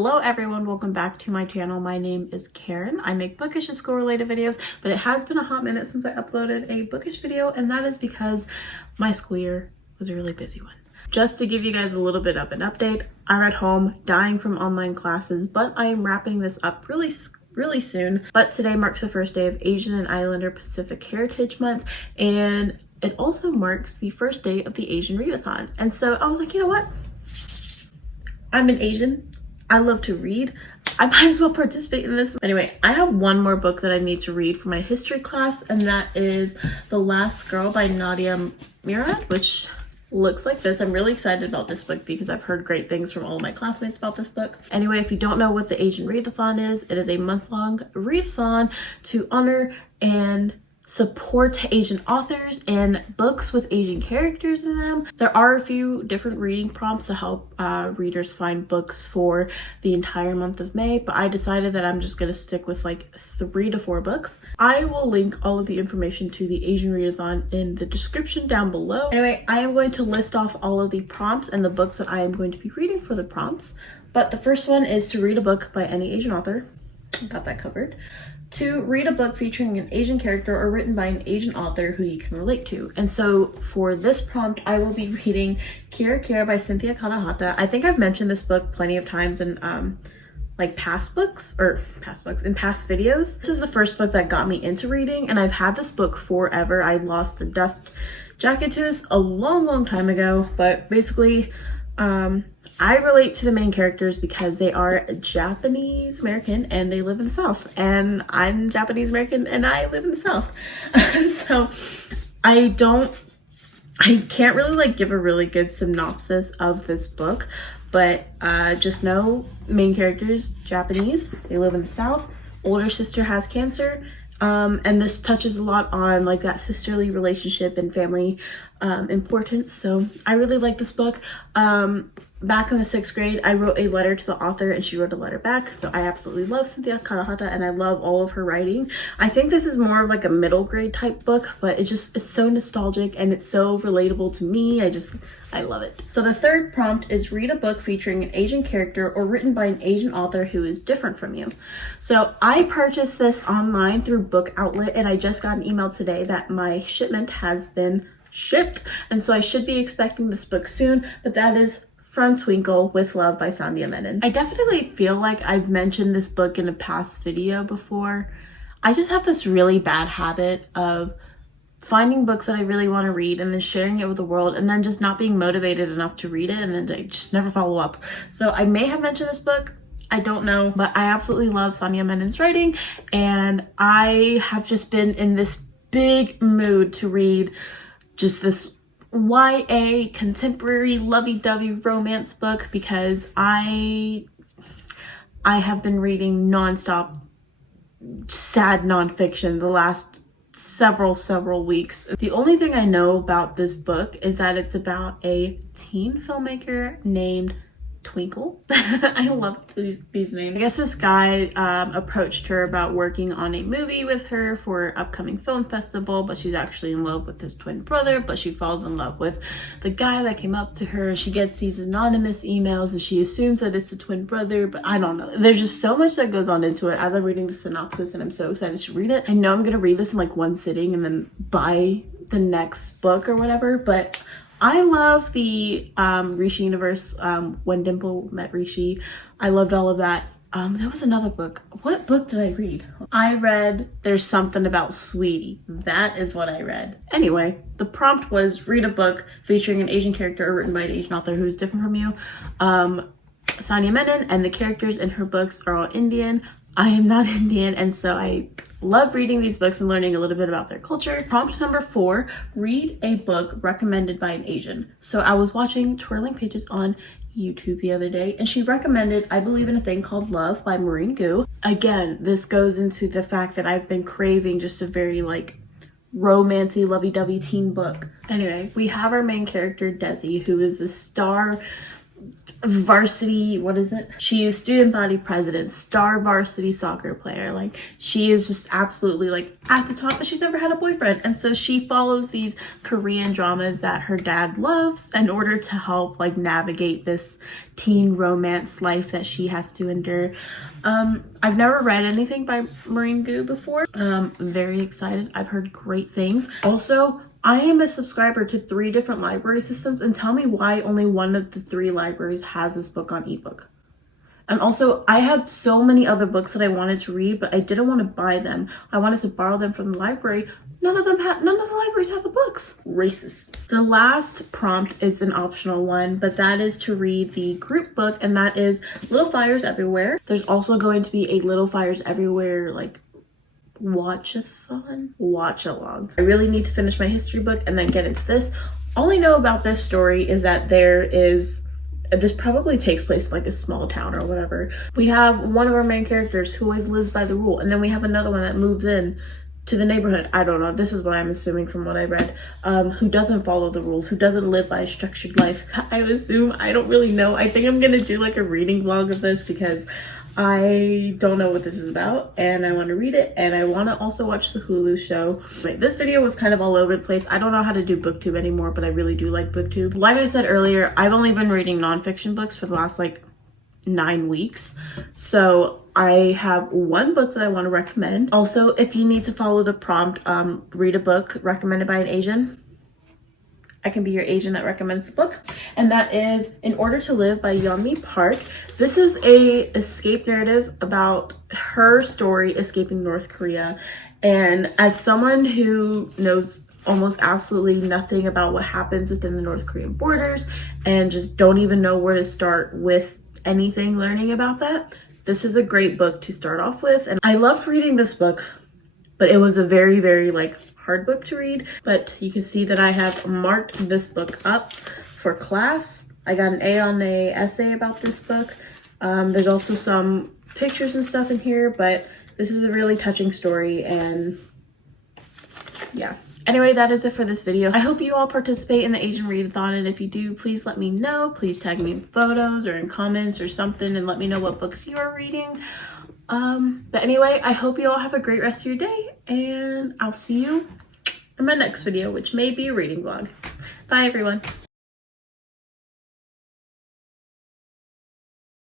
Hello everyone, welcome back to my channel. My name is Karen. I make bookish and school related videos, but it has been a hot minute since I uploaded a bookish video, and that is because my school year was a really busy one. Just to give you guys a little bit of an update, I'm at home dying from online classes, but I am wrapping this up really soon. But today marks the first day of Asian and Islander Pacific Heritage Month, and it also marks the first day of the Asian Readathon. And so I was like, you know what? I'm an Asian. I love to read. I might as well participate in this. Anyway, I have one more book that I need to read for my history class, and that is The Last Girl by Nadia Murad, which looks like this. I'm really excited about this book because I've heard great things from all my classmates about this book. Anyway, if you don't know what the Asian Readathon is, it is a month-long readathon to honor and support Asian authors and books with Asian characters in them. There are a few different reading prompts to help readers find books for the entire month of May, but I decided that I'm just gonna stick with like 3 to 4 books. I will link all of the information to the Asian Readathon in the description down below. Anyway, I am going to list off all of the prompts and the books that I am going to be reading for the prompts, but the first one is to read a book by any Asian author. Got that covered. To read a book featuring an Asian character or written by an Asian author who you can relate to. And so for this prompt, I will be reading Caracara by Cynthia Kanahata. I think I've mentioned this book plenty of times in like past videos. This is the first book that got me into reading, and I've had this book forever. I lost the dust jacket to this a long time ago, but basically I relate to the main characters because they are Japanese American and they live in the South, and I'm Japanese American and I live in the South. So I can't really like give a really good synopsis of this book, but just know main characters Japanese, they live in the South, older sister has cancer, and this touches a lot on like that sisterly relationship and family importance. So I really like this book. Back in the 6th grade, I wrote a letter to the author and she wrote a letter back. So I absolutely love Cynthia Kanahata and I love all of her writing. I think this is more of like a middle grade type book, but it's so nostalgic and it's so relatable to me. I love it. So the third prompt is read a book featuring an Asian character or written by an Asian author who is different from you. So I purchased this online through Book Outlet, and I just got an email today that my shipment has been shipped, and so I should be expecting this book soon, but that is From Twinkle with Love by Sandhya Menon. I definitely feel like I've mentioned this book in a past video before. I just have this really bad habit of finding books that I really want to read and then sharing it with the world and then just not being motivated enough to read it, and then I just never follow up. So I may have mentioned this book, I don't know, but I absolutely love Sandhya Menon's writing, and I have just been in this big mood to read just this YA contemporary lovey-dovey romance book because I have been reading nonstop sad nonfiction the last several weeks. The only thing I know about this book is that it's about a teen filmmaker named Twinkle. I love these names. I guess this guy approached her about working on a movie with her for an upcoming film festival, but she's actually in love with his twin brother, but she falls in love with the guy that came up to her. She gets these anonymous emails and she assumes that it's the twin brother, but I don't know. There's just so much that goes on into it as I'm reading the synopsis, and I'm so excited to read it. I know I'm gonna read this in like one sitting and then buy the next book or whatever, but I love the Rishi universe, When Dimple Met Rishi. I loved all of that. There was another book. What book did I read? I read There's Something About Sweetie. That is what I read. Anyway, the prompt was read a book featuring an Asian character or written by an Asian author who is different from you. Sandhya Menon, and the characters in her books are all Indian. I am not Indian, and so I love reading these books and learning a little bit about their culture. Prompt number 4, read a book recommended by an Asian. So I was watching Twirling Pages on YouTube the other day, and she recommended I Believe in a Thing Called Love by Maureen Gu. Again, this goes into the fact that I've been craving just a very like romancy, lovey-dovey teen book. Anyway, we have our main character Desi, who is a star varsity, what is it? She is student body president, star varsity soccer player. Like, she is just absolutely like at the top, but she's never had a boyfriend. And so she follows these Korean dramas that her dad loves in order to help like navigate this teen romance life that she has to endure. I've never read anything by Marine Gu before. Very excited. I've heard great things. Also, I am a subscriber to 3 different library systems, and tell me why only one of the 3 libraries has this book on ebook. And also, I had so many other books that I wanted to read, but I didn't want to buy them. I wanted to borrow them from the library. None of the libraries have the books. Racist. The last prompt is an optional one, but that is to read the group book, and that is Little Fires Everywhere. There's also going to be a Little Fires Everywhere like Watchalong. I really need to finish my history book and then get into this. All I know about this story is that this probably takes place in like a small town or whatever. We have one of our main characters who always lives by the rule, and then we have another one that moves in to the neighborhood. I don't know, this is what I'm assuming from what I read, who doesn't follow the rules, who doesn't live by a structured life. I assume, I don't really know. I think I'm gonna do like a reading vlog of this because I don't know what this is about and I want to read it, and I want to also watch the Hulu show. Wait, this video was kind of all over the place. I don't know how to do booktube anymore, but I really do like booktube. Like I said earlier, I've only been reading nonfiction books for the last like 9 weeks. So I have one book that I want to recommend. Also, if you need to follow the prompt, read a book recommended by an Asian, I can be your Asian that recommends the book, and that is In Order to Live by Yeonmi Park. This is a escape narrative about her story escaping North Korea, and as someone who knows almost absolutely nothing about what happens within the North Korean borders and just don't even know where to start with anything learning about that, this is a great book to start off with. And I loved reading this book, but it was a very, very like hard book to read. But you can see that I have marked this book up for class. I got an A on a essay about this book. There's also some pictures and stuff in here, but this is a really touching story, and yeah. Anyway, that is it for this video. I hope you all participate in the Asian Readathon, and if you do, please let me know. Please tag me in photos or in comments or something and let me know what books you are reading. But anyway, I hope you all have a great rest of your day, and I'll see you in my next video, which may be a reading vlog. Bye everyone.